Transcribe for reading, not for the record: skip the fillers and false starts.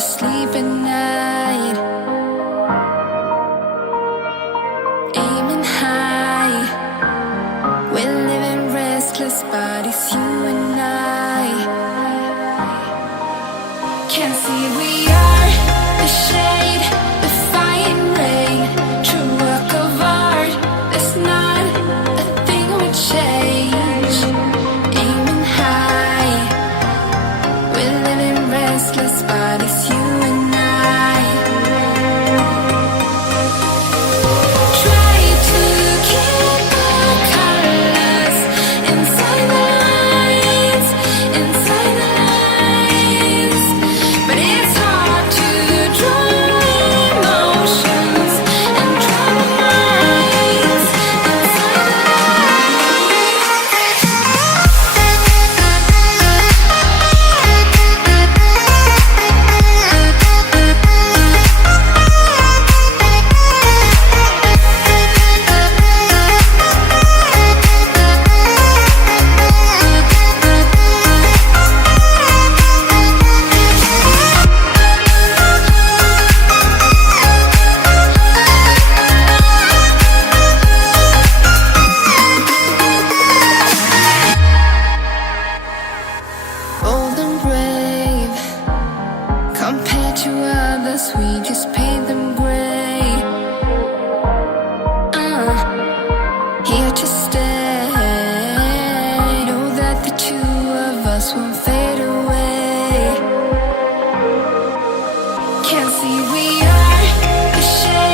to sleep at night, aiming high. We're living restless bodies, you and I. Can't see we are the shade, defying rain, true work of art. There's not a thing we change, aiming high. We're living restless bodies, you and I. Try to keep the colors inside the lines, inside the lines, but it's hard to draw emotions and draw minds inside the bold and brave. Compared to others, we just paint them gray. Here to stay. Know that the two of us won't fade away. Can't see we are the shade.